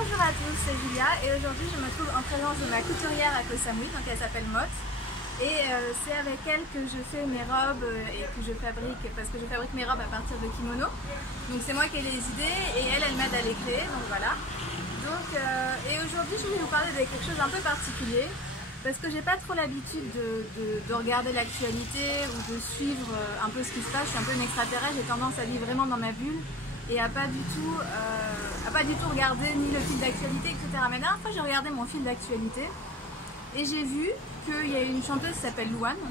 Bonjour à tous, c'est Julia et aujourd'hui je me trouve en présence de ma couturière à Koh Samui, donc elle s'appelle Mot. Et c'est avec elle que je fais mes robes et que je fabrique, parce que je fabrique mes robes à partir de kimono. Donc c'est moi qui ai les idées et elle m'aide à les créer, donc voilà. Et aujourd'hui je voulais vous parler de quelque chose un peu particulier, parce que j'ai pas trop l'habitude de regarder l'actualité ou de suivre un peu ce qui se passe. Je suis un peu une extraterrestre, j'ai tendance à vivre vraiment dans ma bulle et à pas du tout regarder ni le fil d'actualité, etc. Mais la dernière fois j'ai regardé mon fil d'actualité et j'ai vu qu'il y a une chanteuse qui s'appelle Louane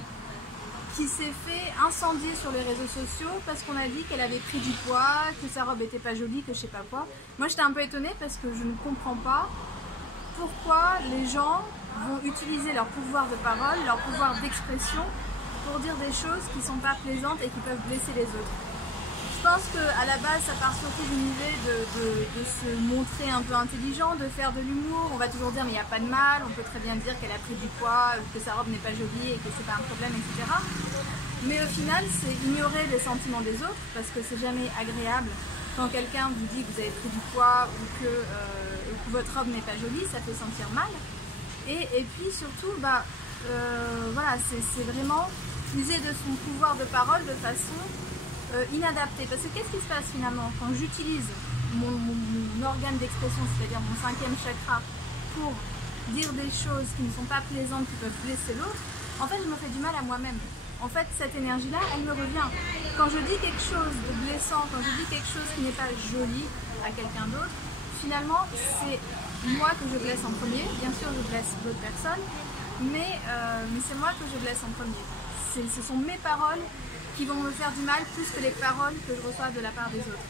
qui s'est fait incendier sur les réseaux sociaux parce qu'on a dit qu'elle avait pris du poids, que sa robe était pas jolie, que je sais pas quoi. Moi j'étais un peu étonnée parce que je ne comprends pas pourquoi les gens vont utiliser leur pouvoir de parole, leur pouvoir d'expression pour dire des choses qui sont pas plaisantes et qui peuvent blesser les autres. Je pense qu'à la base ça part surtout d'une idée de se montrer un peu intelligent, de faire de l'humour. On va toujours dire mais il n'y a pas de mal, on peut très bien dire qu'elle a pris du poids, que sa robe n'est pas jolie et que c'est pas un problème, etc. Mais au final c'est ignorer les sentiments des autres parce que c'est jamais agréable quand quelqu'un vous dit que vous avez pris du poids ou que votre robe n'est pas jolie, ça fait sentir mal. Et puis surtout, voilà, c'est vraiment user de son pouvoir de parole de façon inadaptée. Parce que qu'est-ce qui se passe finalement quand j'utilise mon organe d'expression, c'est-à-dire mon 5e chakra, pour dire des choses qui ne sont pas plaisantes, qui peuvent blesser l'autre, en fait je me fais du mal à moi-même. En fait cette énergie-là, elle me revient. Quand je dis quelque chose de blessant, quand je dis quelque chose qui n'est pas joli à quelqu'un d'autre, finalement c'est moi que je blesse en premier. Bien sûr je blesse d'autres personnes, mais c'est moi que je blesse en premier. Ce sont mes paroles qui vont me faire du mal plus que les paroles que je reçois de la part des autres.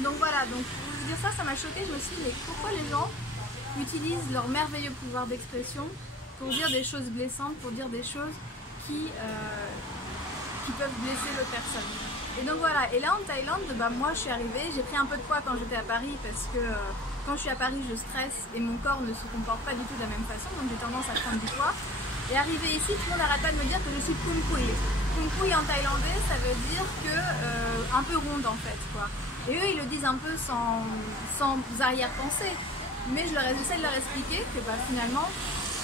Donc voilà, donc pour vous dire ça, ça m'a choquée. Je me suis dit mais pourquoi les gens utilisent leur merveilleux pouvoir d'expression pour dire des choses blessantes, pour dire des choses qui peuvent blesser l'autre personne. Et donc voilà, et là en Thaïlande, moi je suis arrivée, j'ai pris un peu de poids quand j'étais à Paris parce que quand je suis à Paris je stresse et mon corps ne se comporte pas du tout de la même façon, donc j'ai tendance à prendre du poids. Et arrivé ici, tout le monde n'arrête pas de me dire que je suis Phumphui. Phumphui en thaïlandais, ça veut dire que un peu ronde en fait, quoi. Et eux ils le disent un peu sans arrière-pensée. Mais j'essaie de leur expliquer que finalement,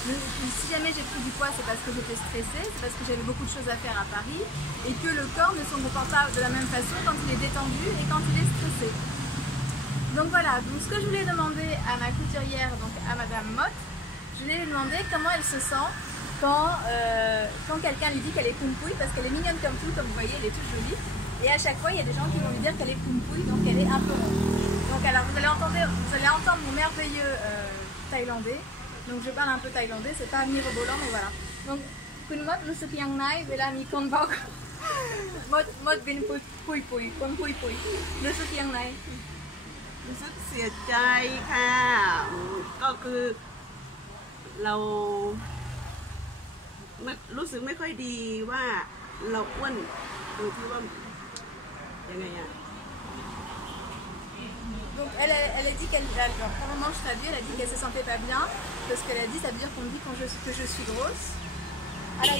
si jamais j'ai pris du poids, c'est parce que j'étais stressée, c'est parce que j'avais beaucoup de choses à faire à Paris, et que le corps ne se comporte pas de la même façon quand il est détendu et quand il est stressé. Donc voilà, donc ce que je voulais demander à ma couturière, donc à Madame Mot, je voulais lui demander comment elle se sent quand quelqu'un lui dit qu'elle est Phumphui, parce qu'elle est mignonne comme tout, comme vous voyez, elle est toute jolie. Et à chaque fois, il y a des gens qui vont lui dire qu'elle est Phumphui, donc elle est un peu ronde. Donc alors, vous allez entendre mon merveilleux thaïlandais. Donc je parle un peu thaïlandais, c'est pas mirobolant, mais voilà. Donc, Kun Motรู้สึกยังไงเวลามีคนบอก Mot bin Phumphui Phumphui รู้สึกยังไง รู้สึกเสียใจค่ะก็คือเรารู้สึกไม่ค่อยดีว่าเราอ้วนโดยที่ว่ายังไงอะ Donc elle a dit qu'elle, apparemment je traduis, elle a dit qu'elle se sentait pas bien parce qu'elle a dit, ça veut dire qu'on me dit que je suis grosse. Alors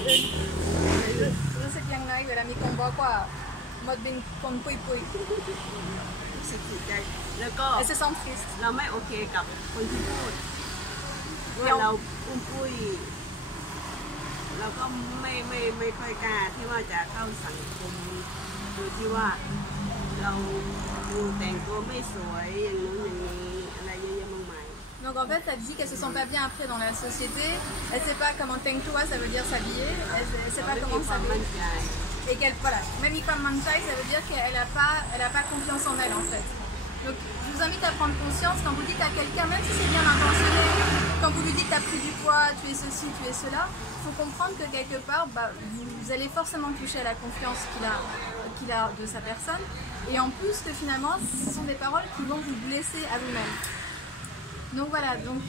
รู้สึกยังไงเวลามีคนบอกว่าหมดเป็นคนปุยปุย รู้สึกเสียใจแล้วก็ Elle se sent triste. เราไม่โอเคกับคนที่พูดว่าเราปุ้ยเราก็ไม่ค่อยกล้าที่ว่าจะเข้าสังคมโดยที่ว่าเราแต่งตัวไม่สวยอย่างนู้นอย่างนี้อะไรเยอะๆมากมาย Donc en fait, elle dit qu'elle se sent pas bien après dans la société. Elle sait pas comment Teng Tua, ça veut dire s'habiller. Elle sait pas comment s'habiller. Et qu'elle, voilà, même Ikam Manchai, ça veut dire qu'elle a pas confiance en elle en fait. Donc je vous invite à prendre conscience quand vous dites à quelqu'un, même si c'est bien intentionné, quand vous lui dites tu as pris du poids, tu es ceci, tu es cela, il faut comprendre que quelque part, vous allez forcément toucher à la confiance qu'il a de sa personne. Et en plus que finalement, ce sont des paroles qui vont vous blesser à vous-même. Donc voilà, donc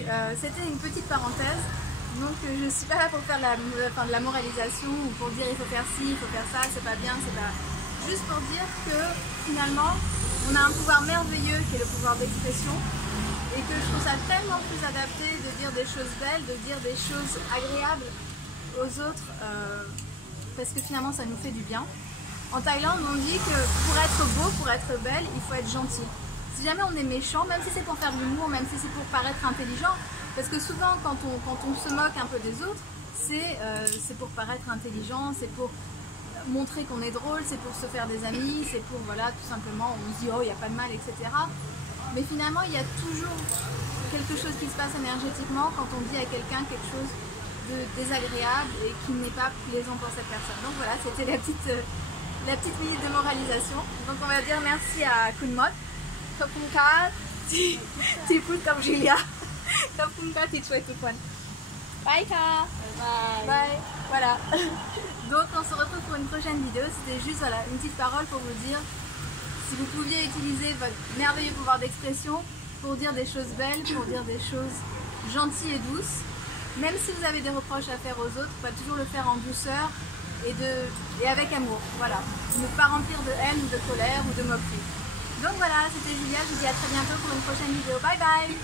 c'était une petite parenthèse. Donc je ne suis pas là pour faire de la moralisation ou pour dire il faut faire ci, il faut faire ça, c'est pas bien, c'est pas... Juste pour dire que finalement, on a un pouvoir merveilleux qui est le pouvoir d'expression et que je trouve ça tellement plus adapté de dire des choses belles, de dire des choses agréables aux autres parce que finalement ça nous fait du bien. En Thaïlande, on dit que pour être beau, pour être belle, il faut être gentil. si jamais on est méchant, même si c'est pour faire de l'humour, même si c'est pour paraître intelligent, parce que souvent quand on se moque un peu des autres, c'est pour paraître intelligent, c'est pour montrer qu'on est drôle, c'est pour se faire des amis, c'est pour, voilà, tout simplement, on se dit, oh, il n'y a pas de mal, etc. Mais finalement, il y a toujours quelque chose qui se passe énergétiquement quand on dit à quelqu'un quelque chose de désagréable et qui n'est pas plaisant pour cette personne. Donc voilà, c'était la petite minute de moralisation. Donc on va dire merci à Kunmot. Kopunka, tuพูดกับ Julia. Kopunka, tu souhaites tout quoi. Bye Ka. Bye. Bye. Voilà. Donc on se retrouve pour une prochaine vidéo. C'était juste, voilà, une petite parole pour vous dire, si vous pouviez utiliser votre merveilleux pouvoir d'expression pour dire des choses belles, pour dire des choses gentilles et douces, même si vous avez des reproches à faire aux autres, pas toujours le faire en douceur et avec amour. Voilà. Ne pas remplir de haine ou de colère ou de moquerie. Donc voilà, c'était Julia. Je vous dis à très bientôt pour une prochaine vidéo. Bye bye.